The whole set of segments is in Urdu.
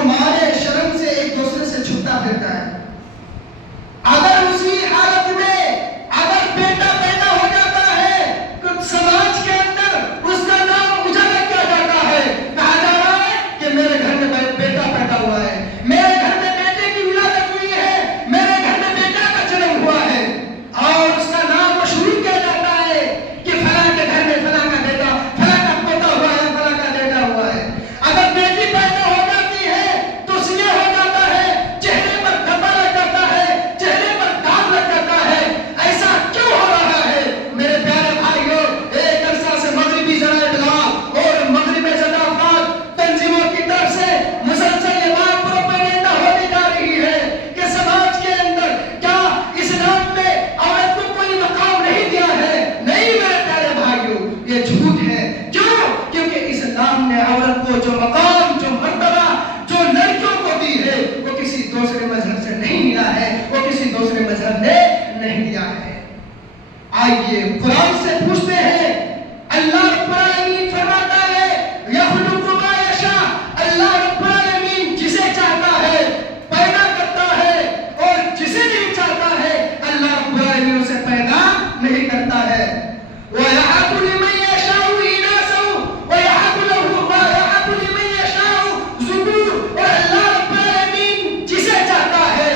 وہ مارے شرم سے ایک دوسرے سے چھپتا پھرتا ہے. اگر اسی حالت میں اگر بیٹا پیدا ہو جاتا ہے تو سماج کے اندر اس کا نام اجاگر کیا جاتا ہے. کہا جا رہا ہے کہ میرے گھر میں بیٹا پیدا ہوا ہے, میرے گھر میں بیٹے کی ولادت ہوئی ہے, میرے گھر میں بیٹا کا جنم ہوا ہے, اور اس کا نام مشہور کیا جاتا ہے کہ فلاں کے گھر میں فلاں کا بیٹا, فلاں کا پوتا ہوا ہے, فلاں کا بیٹا ہوا ہے. اگر بیٹی پیدا ہو جاتی ہے تو اس لیے ہو جاتا ہے چہرے پر دھبا لگ جاتا ہے, چہرے پر داغ لگ جاتا ہے. ایسا کیوں ہو رہا ہے میرے پیارے بھائیوں؟ ایک عرصہ سے مغربی ذرائع ابلاغ اور مغرب زدہ افراد تنظیموں کی طرف سے مسلسل یہ بات پروپیگنڈا ہوتی جا رہی ہے کہ سماج کے اندر کیا اسلام نے عورت کو کوئی مقام نہیں دیا ہے. نہیں میرے پیارے بھائیوں, یہ جھوٹ ہے. کیوں؟ کیونکہ اسلام نے عورت کو جو مقام, جو مرتبہ, جو لڑکیوں کو دی ہے وہ کسی دوسرے مذہب سے نہیں ملا ہے, وہ کسی دوسرے مذہب نے نہیں دیا ہے. آئیے قرآن سے پوچھتے ہیں. اللہ رب العالمین فرماتا ہے یخلق ما یشاء, اللہ رب العالمین جسے چاہتا ہے پیدا کرتا ہے, اور جسے نہیں چاہتا ہے اللہ رب العالمین اسے پیدا نہیں کرتا ہے. وَيَهَبُ لِمَن يَشَاءُ إِنَاثًا وَيَهَبُ لِمَن يَشَاءُ ذُكُورًا, اور اللہ رب العالمین جسے چاہتا ہے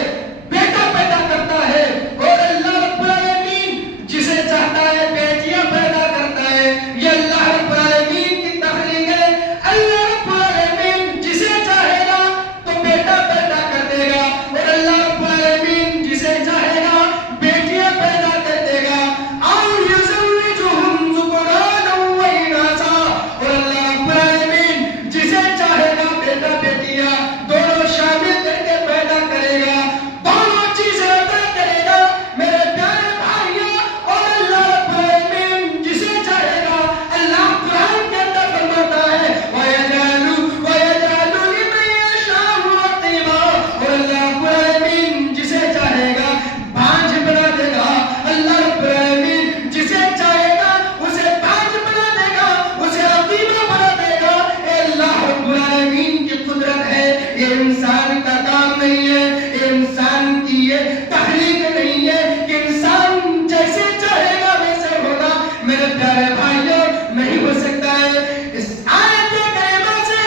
بیٹا پیدا کرتا ہے, اور اللہ رب العالمین جسے چاہتا ہے بیٹیاں پیدا کرتا ہے. یہ اللہ رب العالمین کی تخلیق ہے. اللہ رب العالمین جسے چاہے گا تو بیٹا پیدا کر دے گا, اور اللہ رب العالمین جسے چاہے گا بیٹیاں پیدا کر دے گا. اور یزوجہم ذکرانا و اناثا, اور اللہ رب العالمین جسے چاہے گا بیٹا بیٹیاں دونوں شامل کر کے پیدا کرے گا, دونوں چیزیں عطا کرے گا میرے پیارے بھائیوں. اور اللہ رب العالمین جسے چاہے گا, اللہ قرآن کے اندر فرماتا ہے وَيَجْعَلُ لِمَن يَشَاءُ عَقِيمًا, اور اللہ رب العالمین جسے چاہے گا بانجھ بنا دے گا. اللہ رب العالمین جسے چاہے گا اسے بانجھ بنا دے گا, اسے عقیمہ بنا دے گا. اے اللہ رب العالمین کی قدرت ہے, یہ انسان کا کام نہیں ہے, یہ انسان کی یہ تخلیق نہیں ہے کہ انسان جیسے چاہے گا ویسے ہوگا. میرے پیارے بھائیوں, نہیں ہو سکتا ہے. اس آیت کریمہ سے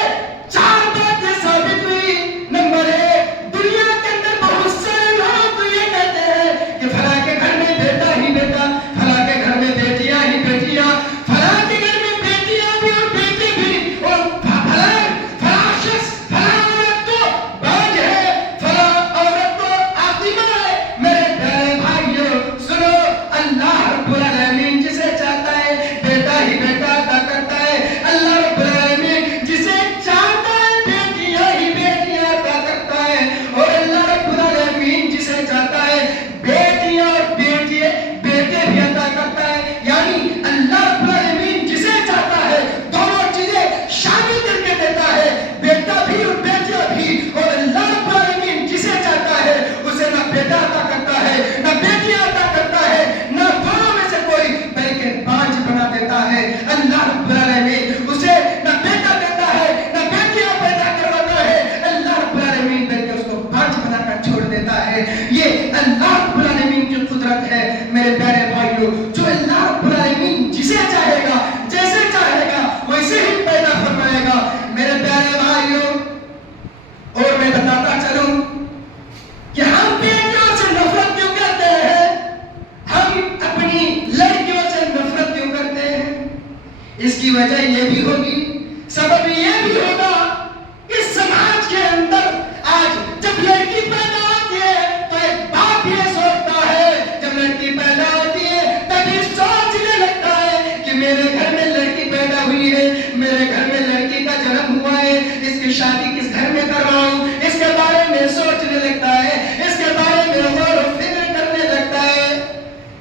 چار باتیں ثابت ہوئی. نمبر ایک, دنیا کے اندر بہت سارے لوگ یہ کہتے ہیں کہ فلاں کے گھر میں بیٹا ہی بیٹا, فلاں کے گھر میں بیٹیاں ہی بیٹیاں, فلاں کے گھر میں بیٹیاں بھی اور بیٹے بھی, اور فلاں شخص فلاں عورت تو بانجھ ہے, فلاں عورت تو عاقمہ ہے. میرے پیارے بھائیوں سنو, اللہ رب العالمین جسے چاہتا ہے بیٹا ہی بیٹا عطا کرتا ہے. اللہ رب العالمین جسے چاہتا ہے بیٹیاں ہی بیٹیاں عطا کرتا ہے, اور اللہ رب العالمین جسے چاہتا ہے بیٹیاں اور بیٹے بھی عطا کرتا ہے. یعنی اللہ رب العالمین جسے چاہتا ہے دونوں چیزیں شامل کر کے دیتا ہے, بیٹا بھی اور بیٹیاں بھی. اور اللہ رب العالمین جسے چاہتا ہے اسے نہ بیٹا عطا کرتا ہے نہ بیٹیاں عطا کرتا ہے, نہ دونوں میں سے کوئی, بلکہ بانجھ بنا دیتا ہے. اللہ رب العالمین اسے نہ بیٹا دیتا ہے نہ بیٹیاں پیدا کرواتا ہے. اللہ رب العالمین بلکہ اس کو بانجھ بنا کر چھوڑ دیتا ہے. یہ اللہ رب العالمین کی قدرت ہے. میرے پیارے بھائیوں, جو اللہ رب العالمین جسے چاہے گا جیسے چاہے گا ویسے ہی پیدا فرمائے گا. میرے پیارے بھائیوں, اور میں بتاتا چلوں کہ ہم بیٹیوں سے نفرت کیوں کرتے ہیں, ہم اپنی لڑکیوں سے نفرت کیوں کرتے ہیں. اس کی وجہ یہ بھی ہوگی, سبب یہ بھی ہوگا کہ سماج کے اندر آج جب لڑکی پیدا ہوتی ہے تو ایک باپ یہ سوچتا ہے, جب لڑکی پیدا ہوتی ہے تبھی سوچنے لگتا ہے کہ میرے گھر میں لڑکی پیدا ہوئی ہے, میرے گھر میں لڑکی کا جنم ہوا ہے, اس کی شادی کس گھر میں کرواؤں, اس کے بارے میں سوچنے لگتا ہے, اس کے بارے میں غور و فکر کرنے لگتا ہے.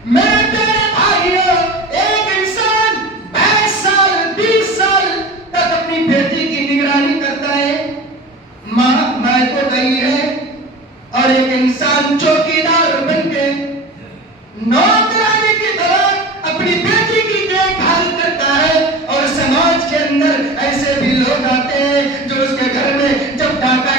میرے پیارے بھائیوں, ایک انسان 22 سال 20 سال تک اپنی بیٹی کی نگرانی کرتا ہے, ماں تو گئی ہے, اور ایک انسان چوکیدار بن کے نوکرانی کی طرح اپنی بیٹی کی دیکھ بھال کرتا ہے. اور سماج کے اندر ایسے بھی لوگ آتے ہیں جو اس کے گھر میں جب ڈاکہ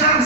4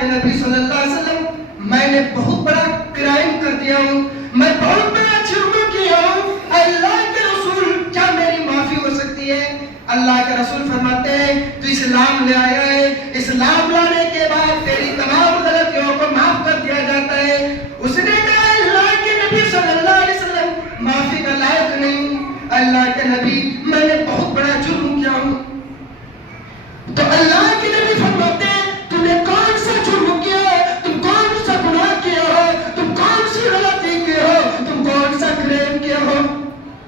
کے نبی صلی اللہ علیہ وسلم میں نے بہت بڑا کرائم کر دیا ہوں، میں بہت بڑا جرم کیا ہوں، اے اللہ کے رسول کیا میری معافی ہو سکتی ہے؟ اللہ کے رسول فرماتے ہیں تو اسلام لے آیا ہے، اسلام لانے کے بعد تیری تمام غلطیوں کو معاف کر دیا جاتا ہے۔ اس نے کہا اللہ کے نبی صلی اللہ علیہ وسلم معافی کا لائق نہیں ہوں، اللہ کے نبی میں نے بہت بڑا جرم کیا ہوں۔ تو اللہ کے نبی فرماتے ہیں تم نے کون سا جرم کیا ہے، تم کون سا گناہ کیا ہو، تم کون سی غلطی کی ہو، تم کون سا کریم کیا ہو؟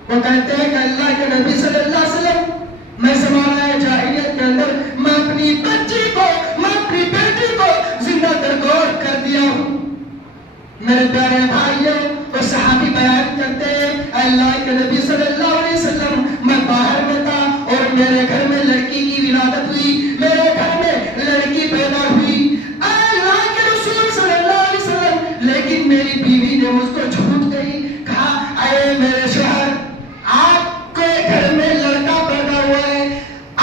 وہ کہتے ہیں کہ اللہ کے نبی صلی اللہ علیہ وسلم میں زمانہ جاہلیت کے اندر میں اپنی بچی کو، میں اپنی بیٹی کو زندہ درگور کر دیا ہوں۔ میرے پیارے بھائیوں وہ صحابی بیان کرتے ہیں اے اللہ کے نبی صلی اللہ علیہ وسلم میں باہر میں تھا اور میرے گھر میں لڑکی کی ولادت ہوئی، میرے گھر میں لڑکی پیدا ہوئی، اے اللہ کے رسول صلی اللہ علیہ وسلم، لیکن میری بیوی نے مجھ کو جھوٹ کہی، کہا اے میرے شوہر آپ کے گھر میں لڑکا پیدا ہوا ہے،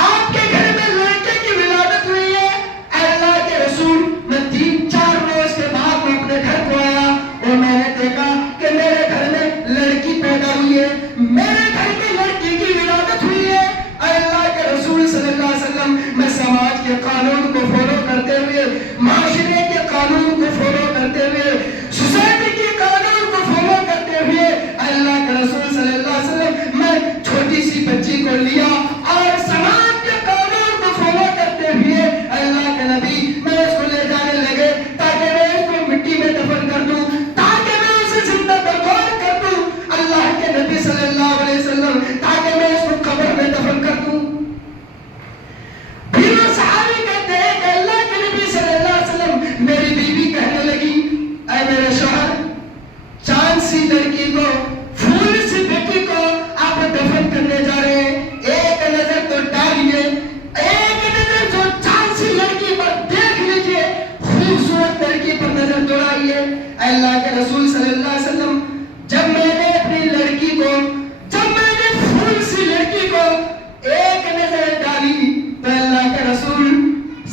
آپ کے گھر میں لڑکے کی ولادت ہوئی ہے۔ اے اللہ کے رسول میں 3-4 روز کے بعد میں اپنے گھر کو آیا اور میں نے دیکھا کہ میرے گھر میں لڑکی پیدا ہوئی ہے، میرے گھر میں لڑکی کی ولادت ہوئی ہے۔ اے اللہ کے رسول صلی اللہ علیہ وسلم میں سماج کے قانون کو فالو کرتے ہوئے، معاشرے کے قانون کو فالو کرتے ہوئے، سوسائٹی کے قانون کو فالو کرتے ہوئے اے اللہ کے رسول صلی اللہ علیہ وسلم میں چھوٹی سی بچی کو لیا اور سماج کے قانون کو فالو کرتے ہوئے اے اللہ کے نبی میں اس کو لے جانے لگے تاکہ میں اس کو مٹی میں دفن کر دوں، تاکہ میں اسے زندہ درگور کر دوں اللہ کے نبی صلی اللہ علیہ وسلم، تاکہ میں اس کو قبر میں دفن کر دوں۔ پھر وہ صحابی کہتے ہیں کہ اللہ کے نبی صلی اللہ علیہ وسلم میری بیوی کہنے لگی اے میرے شوہر چاند سی لڑکی کو، پھول سی بیٹی کو آپ دفن کرنے جا رہے ہیں، ایک نظر تو ڈالیے، ایک نظر جو چاند سی لڑکی پر دیکھ لیجئے، خوبصورت لڑکی پر نظر دوڑائیے۔ اے اللہ کے رسول صلی اللہ علیہ وسلم جب میں نے اپنی لڑکی کو، جب میں نے پھول سی لڑکی کو ایک نظر ڈالی تو اللہ کے رسول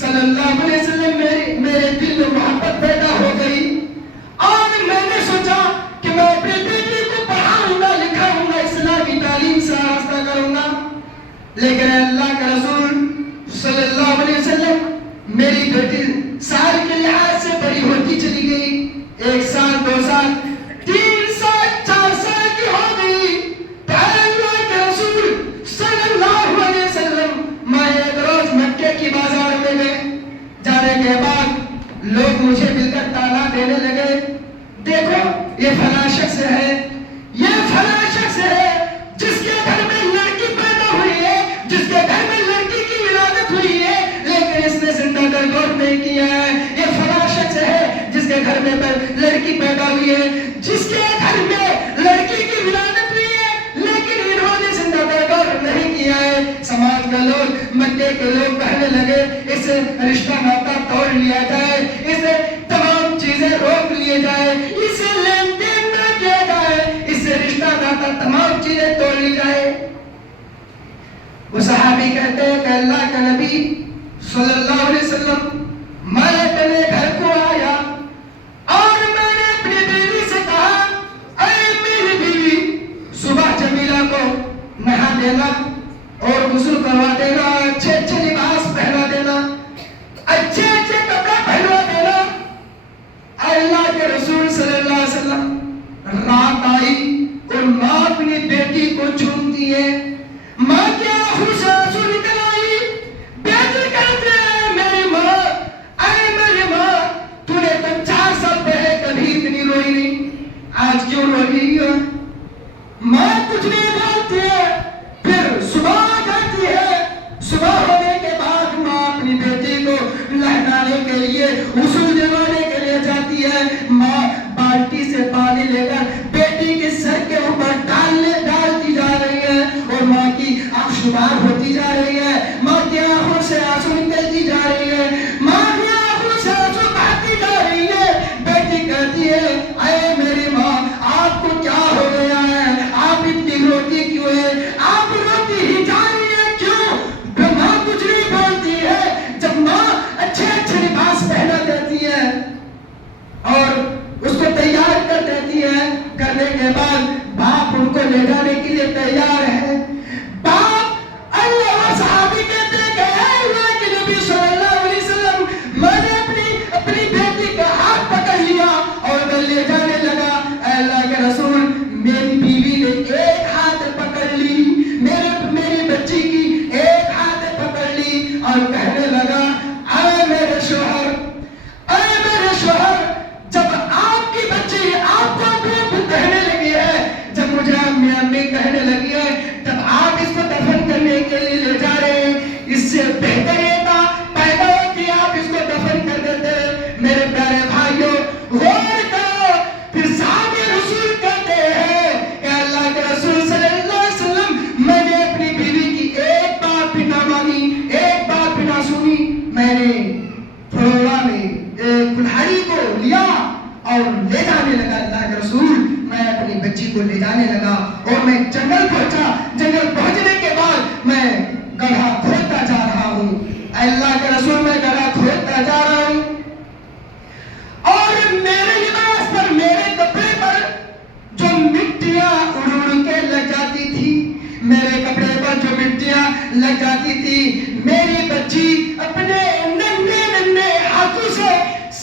صلی اللہ علیہ وسلم میرے دل میں محبت پیدا ہو گئی اور میں نے سوچا کہ میں اپنے بیٹی کو پڑھاؤں گا، لکھاؤں گا، اسلامی تعلیم سے آراستہ کروں گا۔ لیکن اللہ کے رسول صلی اللہ علیہ وسلم میری بیٹی سال کے لحاظ سے بڑی ہوتی چلی گئی، 1 سال 2 سال 3 سال 4 سال کی ہو گئی۔ تو اللہ کے رسول صلی اللہ علیہ وسلم میں ایک روز مکے کی بازار میں گئے، جانے کے بعد لوگ مجھے مل کر تانا دینے لگے، دیکھو یہ فلاں شخص ہے، یہ فلاں شخص ہے جس کے گھر میں لڑکی پیدا ہوئی ہے، جس کے گھر میں لڑکی کی ولادت ہوئی ہے لیکن اس نے زندہ درگور نہیں کیا ہے، یہ فلاں شخص ہے جس کے گھر میں لڑکی پیدا ہوئی ہے، جس کے گھر میں لڑکی کی ولادت ہوئی ہے لیکن انہوں نے زندہ درگور نہیں کیا ہے۔ سماج کے لوگ، مکے کے لوگ کہنے لگے اسے رشتہ ناتا توڑ لیا جائے، اسے تمام چیزیں روک لیے جائے، اسے لین دین نہ کیا جائے، اسے رشتہ ناتا تمام چیزیں توڑ لی جائے۔ وہ صحابی کہتے ہیں کہ اللہ کا نبی صلی اللہ علیہ وسلم میں اپنے گھر کو آیا اور میں نے اپنی بیوی سے کہا اے میری بیوی صبح جمیلہ کو نہا دینا اور غسل کروا دینا، اچھے اچھے لباس پہنا دینا، اچھے اچھے کپڑا پہنوا دینا۔ اللہ کے رسول صلی اللہ علیہ وسلم رات آئی اور ماں اپنی بیٹی کو چومتی ہے، ماں کے آنکھوں سے آنسو نکل آئی، بیٹی کہتے ہیں میری ماں، اے میری ماں تو نے تو 4 سال پہلے کبھی اتنی روئی نہیں، آج کیوں رو رہی ہے؟ ماں کچھ نہیں بولتی ہے، پھر صبح آ جاتی ہے، صبح ہونے کے بعد ماں اپنی بیٹی کو نہلانے کے لیے، غسل دلوانے کے لیے جاتی ہے، ماں بالٹی سے پانی لے کر بیٹی کے سر کے اوپر ڈالتی جا رہی ہے اور ماں کی آنکھ شمار ہوتی جا رہی ہے، ماں کی آنکھوں سے آنسو نکلتی جا رہی ہے، ماں کی آنکھوں سے آنسو بہتی جا رہی ہے۔ بیٹی کہتی ہے اے میری ماں آپ کو کیا ہو گیا ہے، آپ اتنی رو کو لے جانے کے لیے تیار ہے. باپ اللہ و صحابی کہتے ہیں کہ اے اللہ کے نبی صلی اللہ علیہ وسلم, میں نے اپنی بیٹی کا ہاتھ پکڑ لیا اور میں لے جانے لگا. اے اللہ کے رسول, میری بیوی نے ایک ہاتھ پکڑ لی, میری بچی کی ایک ہاتھ پکڑ لی اور کہنے لگا اے میرے شوہر, اے میرے شوہر, جب آپ کی بچی آپ کو کہنے لگی ہے, جب مجھے امی کہنے لگی ہے, تب آپ اس کو دفن کرنے کے لیے لے جا رہے ہیں. اس سے بہتر یہ تھا پیدا ہو کہ آپ اس کو دفن کر دیتے. میرے پیارے بھائیوں, غور کرو. پھر صحابہ رسول کہتے ہیں کہ اللہ کے رسول صلی اللہ علیہ وسلم, میں نے اپنی بیوی کی ایک بات بھی نہ مانی, ایک بات بھی نہ سنی. میں نے پھروڑا میں ایک کلہاڑی کو لیا اور لے جانے لگا. اللہ کے رسول, میں اپنی بچی کو لے جانے لگا اور میں جنگل پہنچا. جنگل پہنچنے کے بعد میں گڑھا کھودتا جا رہا ہوں. اللہ کے رسول, میں گڑھا کھودتا جا رہا ہوں اور میرے لباس پر, میرے کپڑے پر جو مٹیاں اڑ اڑ کے لگ جاتی تھی, میرے کپڑے پر جو مٹیاں لگ جاتی تھی, میری بچی اپنے ننھے ننھے ہاتھوں سے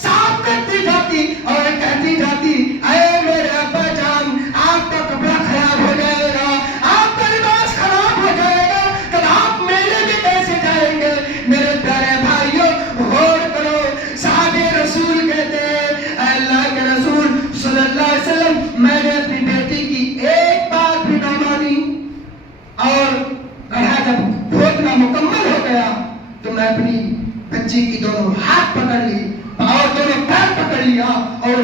صاف کرتی جاتی اور کہتی جاتی اے میرے ابا جان, آپ کا کپڑا خراب ہو جائے گا, آپ کا لباس خراب ہو جائے گا, تب آپ میلے میں کیسے جائیں گے. میرے پیارے بھائیوں, غور کرو. صحابہ رسول کہتے ہیں اے اللہ کے رسول صلی اللہ علیہ وسلم, میں نے اپنی بیٹی کی ایک بات بھی نہ مانی. اور گڑھا جب کھودنا مکمل ہو گیا تو میں اپنی بچی کی دونوں ہاتھ پکڑ لی اور دونوں پیر پکڑ لیا اور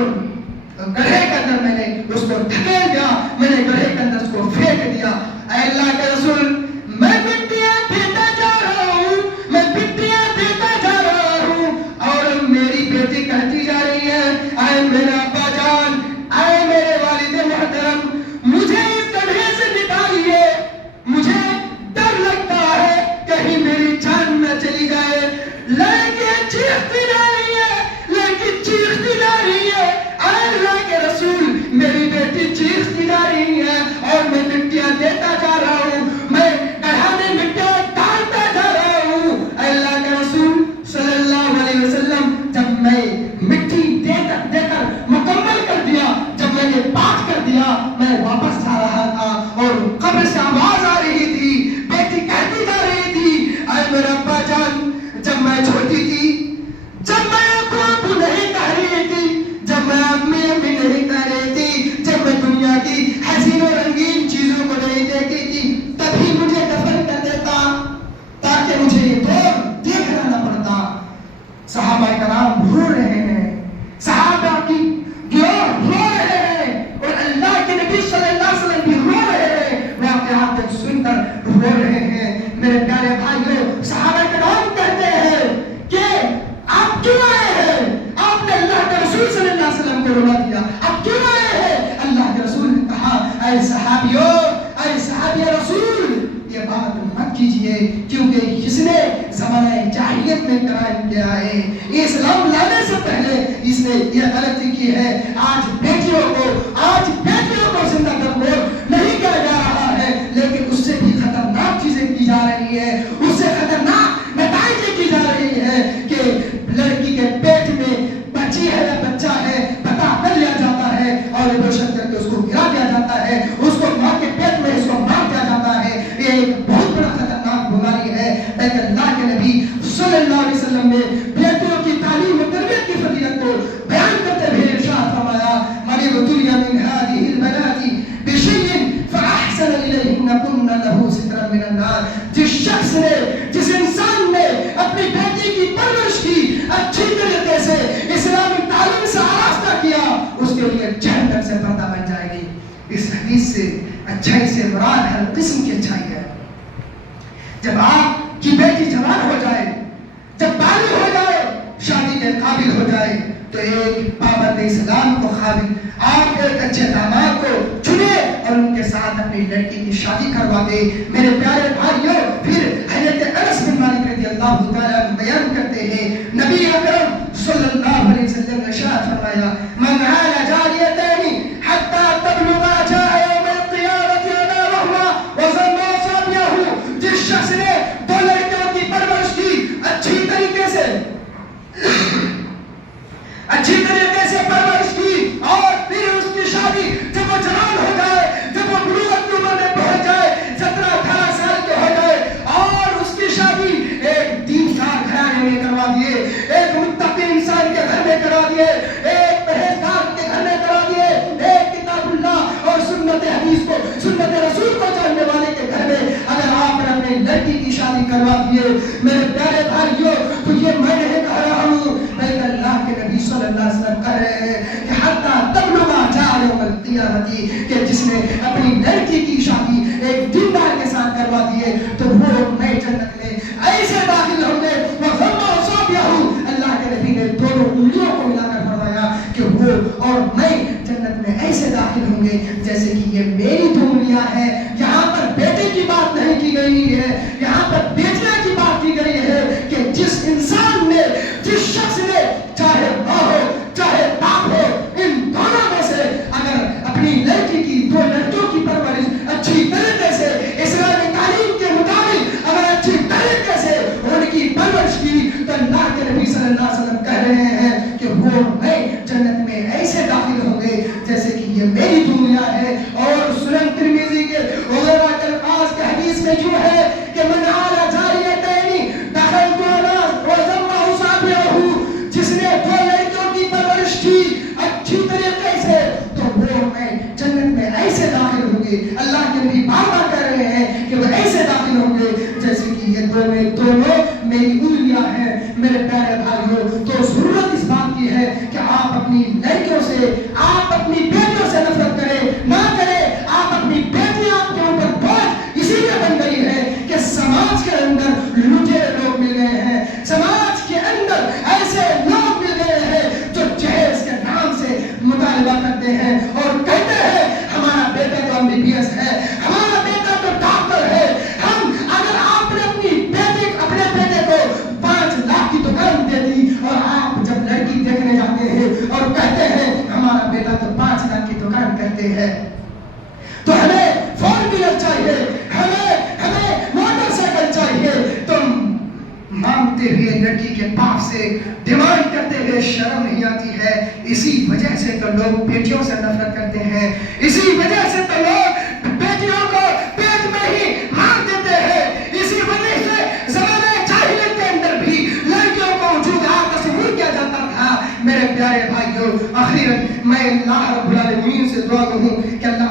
گڑھے کے اندر میں نے اس کو دھکیل دیا, میں نے گڑھے کے اندر اس کو پھینک دیا. اے اللہ کے رسول, میں مٹیاں دیتا جا رہا ہوں, میں مٹیاں دیتا جا رہا ہوں اور میری بیٹی کہتی جا رہی ہے اے میرا ابا جان, اے میرے والد محترم, مجھے اس گڑھے سے نکالیے, مجھے ڈر لگتا ہے کہیں میری جان نہ چلی جائے. لیکن چیختی جا رہی ہے, لیکن چیختی جا رہی ہے. اے اللہ کے رسول, میری بیٹی چیختی جا رہی ہے اور میں مٹیاں دیتا جا رہا ہوں, میں گڑھا میں مٹیاں ڈالتا جا رہا ہوں. اے اللہ کے رسول صلی اللہ علیہ وسلم, جب میں مٹی دے کر مکمل کر دیا, جب میں نے پاک کر دیا, میں واپس جا رہا تھا اور قبر سے آواز آ رہی تھی, بیٹی کہتی جا رہی تھی اے میرا ابا جان, جب میں چھوٹی تھی, جب میں ابو نہیں کہہ رہی تھی, جب میں امی نہیں کہہ رہی تھی, جب میں دنیا کی حسین و رنگین چیزوں کو نہیں دیکھتی تھی, تبھی مجھے دفن کر دیتا تاکہ مجھے یہ دور دیکھنا نہ پڑتا. صحابہ کرام رو رہے ہیں, صحابہ کی گروہ رو رہے ہیں اور اللہ کے نبی صلی اللہ علیہ وسلم بھی رو رہے ہیں, واقعات کو سن کر رو رہے ہیں. میرے پیارے بھائیوں, صحابہ کرام کہتے ہیں کہ آپ کیوں آئے ہیں, آپ نے اللہ کے رسول صلی اللہ علیہ وسلم کو رولا دیا, آپ کیوں آئے ہیں. اللہ کے رسول نے کہا اے صحابیوں, اے صحابی رسول, یہ بات مت کیجئے کیونکہ اس نے زمانہ جاہلیت میں کرائم کیا ہے, اسلام لانے سے پہلے اس نے یہ غلطی کی ہے. آج بیٹیوں کو زندہ درگور نہیں کیا جا رہا ہے, لیکن اس سے بھی خطرناک چیزیں کی جا رہی ہے, اس سے خطرناک نتائج کی جا رہی ہے کہ لڑکی کے پیٹ میں بچی ہے یا بچہ ہے پتہ کر لیا جاتا ہے اور روشن کر کے اس کو گرا دیا جاتا ہے, اس کو ماں کے پیٹ میں اس کو مار دیا جاتا ہے. یہ ایک بہت بڑا خطرناک بیماری ہے. لیکن اللہ کے نبی صلی اللہ علیہ وسلم نے بیٹیوں کی تعلیم و تربیت کی فضیلت کو بیان کرتے ہوئے ارشاد فرمایا من ابتلي من هذه البنات بشيء فأحسن إليهن كن له سترا من النار. جس شخص نے, جس انسان نے اپنی بیٹی کی پرورش کی اچھی طریقے سے اسلامی تعلیم سے آراستہ کیا, اس کے لیے جہنم سے پردہ بن جائے گی. اس حدیث سے اچھائی سے مراد ہر قسم کی اچھائی ہے. جب آپ کی بیٹی جوان ہو جائے, جب بالغ ہو جائے, شادی کے قابل ہو جائے, تو ایک پابند اسلام کو قابل آپ ایک اچھے داماد کو چنے اور ان کے ساتھ اپنی لڑکی کی شادی کروا دے. میرے پیارے بھائیوں, پھر حضرت انس بن مالک رضی اللہ تعالیٰ بیان کرتے ہیں, نبی اکرم صلی اللہ علیہ وسلم نے ارشاد فرمایا من عال جاریتین حتی تبلغا جاء یوم القیامت اچھی طریقے سے پرورش کی اور پھر اس کی شادی جب وہ جوان ہو جائے، جب وہ بلوغت کی عمر میں پہنچ جائے، 17-18 سال کے ہو جائے، اور اس کی شادی ایک دیندار گھرانے میں کروا دیے، ایک متقی انسان کے گھر میں کروا دیے، ایک پرہیزگار کے گھر میں کروا دیے، ایک کتاب اللہ اور سنت حدیث کو، سنت رسول کو جاننے والے کے گھر میں اگر آپ نے اپنی لڑکی کی شادی کروا دیے، میرے پیارے بھائیوں، تو یہ میں نہیں کہہ رہا ہوں بلکہ اللہ کے نبی صلی اللہ علیہ وسلم کہہ رہے ہیں کہ حتیٰ تبلغ جاء یوم القیامتی، کہ جس نے اپنی لڑکی کی شادی ایک دیندار کے ساتھ کروا دیے تو وہ نئے جنت میں ایسے داخل ہوں گے، وَضَمَّ أَصَابِعَهُ، اللہ کے نبی نے دونوں انگلیوں کو ملا کر فرمایا کہ وہ اور میں جنت میں ایسے داخل ہوں گے جیسے کہ یہ میری دو انگلیاں ہیں۔ یہاں پر بیٹے کی بات نہیں کی گئی ہے، یہاں پر بیٹیاں کی بات کی گئی ہے کہ جس انسان نے، جس شخص نے، چاہے ماں ہو چاہے باپ ہو، ان دونوں میں سے اگر اپنی لڑکی کی، دو لڑکیوں کی پرورش اچھی طریقے سے اسلامی تعلیم کے مطابق اگر اچھی طریقے سے ان کی پرورش کی تو اللہ کے نبی صلی اللہ علیہ وسلم کہہ رہے ہیں کہ وہ میں جنت میں ایسے داخل ہوں گے جیسے کہ یہ میری دنیا ہے۔ اور سنن ترمذی کے وغیرہ کے الفاظ کے حدیث میں جو ہے کہ من عال جاریتین دخلت النار وضم اصابعه، جس نے دو لڑکیوں کی پرورش کی اچھی طریقے سے تو وہ میں جنت میں ایسے داخل ہوں گے۔ اللہ کے نبی بار بار کہہ رہے ہیں کہ وہ ایسے داخل ہوں گے جیسے کہ یہ دونوں میری انگلیاں ہیں۔ میرے پیارے بھائیوں، تو ضرورت اس بات کی ہے کہ آپ اپنی لڑکیوں سے، آپ اپنی بیٹیوں سے نفرت کریں نہ کریں۔ آپ اپنی بیٹیاں آپ کے اوپر بوجھ اسی لیے بن گئی ہے کہ سماج کے اندر لٹیرے لوگ مل گئے ہیں، سماج کے اندر ایسے لوگ مل گئے ہیں جو جہیز کے نام سے مطالبہ کرتے ہیں اور کہتے ہیں ہمارا بیٹا تو MBBS ہے، ہمارا بیٹا تو ڈاکٹر ہے۔ ہم اگر آپ نے اپنے بیٹے کو 5 لاکھ کی دکان دے دی اور آپ جب لڑکی دیکھنے جاتے ہیں اور کہتے ہیں ہمارا بیٹا تو 5 لاکھ کی دکان کرتے ہیں، تو ہمیں 4 ویلر چاہیے، ہمیں موٹر سائیکل چاہیے۔ تم مانگتے ہوئے لڑکی کے باپ سے ڈیمانڈ کرتے ہوئے شرم نہیں آتی ہے۔ اسی وجہ سے تو لوگ بیٹیوں سے نفرت کرتے ہیں، اسی وجہ سے تو لوگ بیٹیوں کو پیٹ میں ہی مار دیتے ہیں، اسی وجہ سے زمانہ جاہلیت کے اندر بھی لڑکیوں کو وجودات تصور کیا جاتا تھا۔ میرے پیارے بھائیوں، آخر میں اللہ رب العالمین سے دعا کروں کہ اللہ